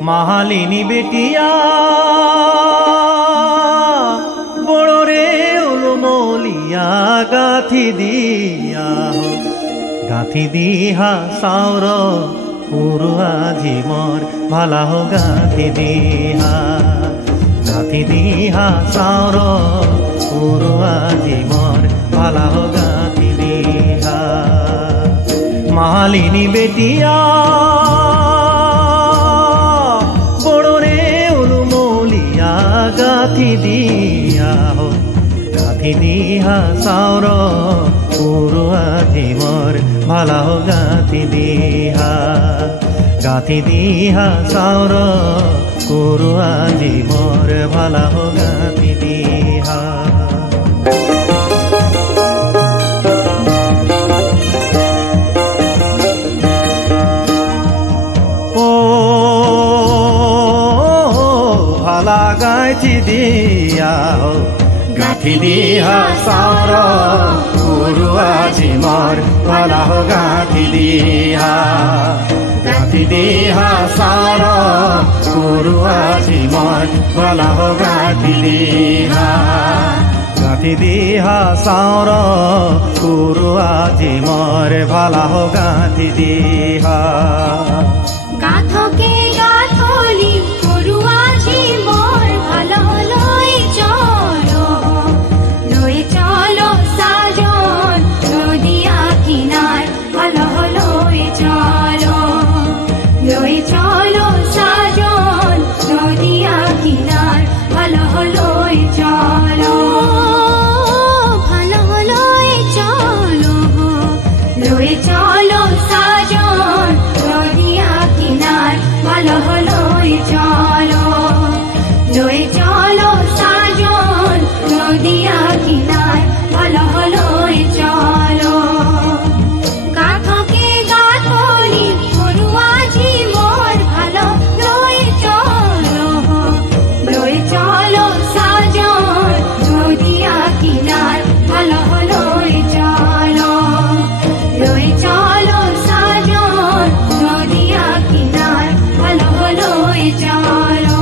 মাহালিনী বেটিয়া বড় রে উলমলিয়া গাথি দিহা সাউর পুরুয়া ঝিমর ভালা হো গাথি দিহা সাউর পুরুয়া ঝিমর ভালা হো গাথি দিহা মাহালিনী বেটিয়া গাথি দিহা সাউর পুরুয়া ঝিমর ভালা হো গাথি দিহা সাউর পুরুয়া ঝিমর ভালা হো গাথি দিহা গাথি দিহা সাউর পুরুয়া ঝিমর ভালা হো গাথি দিহা সাউর পুরুয়া ঝিমর ভালা হো গাথি দিহা সাউর পুরুয়া ঝিমর ভালা হো গাথি দিহা গাথকে গাথলি পুরুয়া ঝিমর ভালো লই চলো সাজন নদিয়া কিনার ভালো লই চলো সাজন নদিয়া কিনার ভালো লই চলো সাজন নদিয়া কিনার ভালো লই চলো সাজন নদিয়া কিনার ভালো লই চলো গাথকে গাথলি পুরুয়া ঝিমর ভালো লই চলো সাজন নদিয়া কিনার ভালো লই চলো সাজন নদিয়া কিনার ভালো লই চলো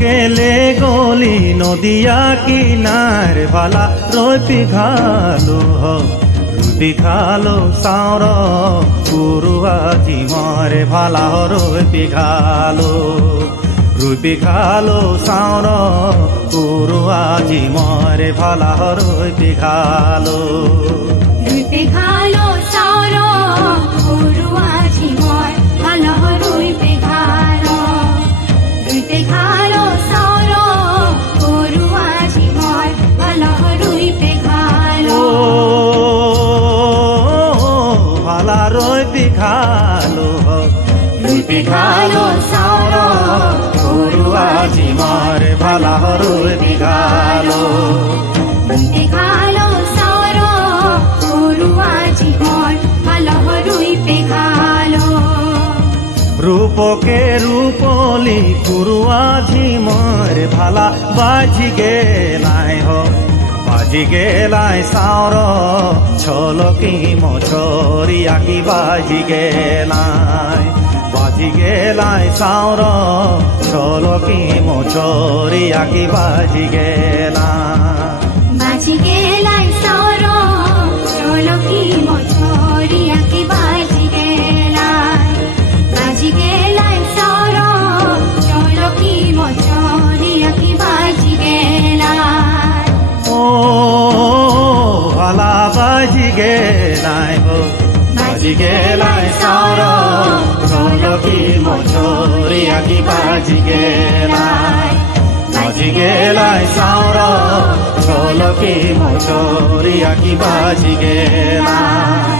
গেলে গলি নদিয়া কিনার ভালা রই পিঘালো সাউর পুরুয়া ঝিমর ভালা রই পিঘালো সাউর পুরুয়া ঝিমর ভালা রই পিঘালো সাউর পুরুয়া ঝিমর ভালো রই পিঘালো সাউর পুরুয়া ঝিমর ভালো রই পিঘালো ভালা রই পিঘালো সাউর পুরুয়া ঝিমর ভালা রই পিঘালো সাউর পুরুয়া ঝিমর ভালো রই পিঘালো রূপকে রূপলি পুরুয়া ঝিমর ভালা বাজি গেলাই সাউর ছলকি মছরিয়া কি বাজি গেলাই সাউর ছলকি মছরিয়া কি বাজি গেলাই সাউর ছলকি মছরিয়া কি বাজি গেলাই সাউর ছলকি মছরিয়া কি বাজি গেলাই ভালা বাজি গেলাই সাউর ছলকি মছরিয়া কি বাজি গেলাই সাউর ছলকি মছরিয়া কি বাজি গেলাই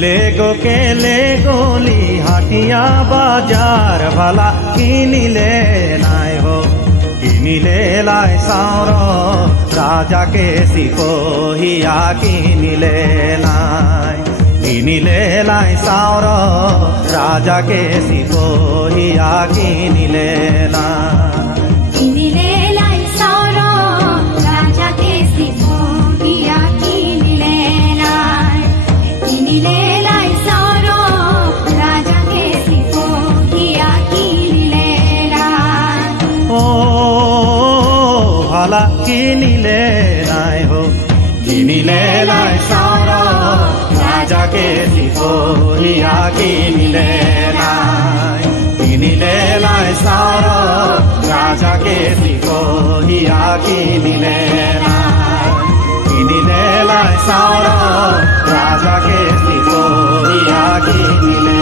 কেলে গলি হাটিয়া বাজার ভালা কিনিলে নাই হো কিনিলে লাই চাউর রাজাকে চিপহিয়া কিনিলে নাই কিনিলে লাই চাউর রাজাকে চিপহিয়া কিনিলে নাই কিনিলে লাই চাউর রাজাকে চিপহিয়া কিনিলে নাই কিনিলে লাই চাউর রাজাকে চিপহিয়া কিনিলে নাই ও ভালা কিনিলে নাই হো কিনিলে লাই চাউর রাজাকে চিপহিয়া কিনিলে নাই কিনিলে লাই চাউর রাজাকে চিপহিয়া কিনিলে নাই কিনিলে লাই চাউর রাজাকে চিপহিয়া কিনিলে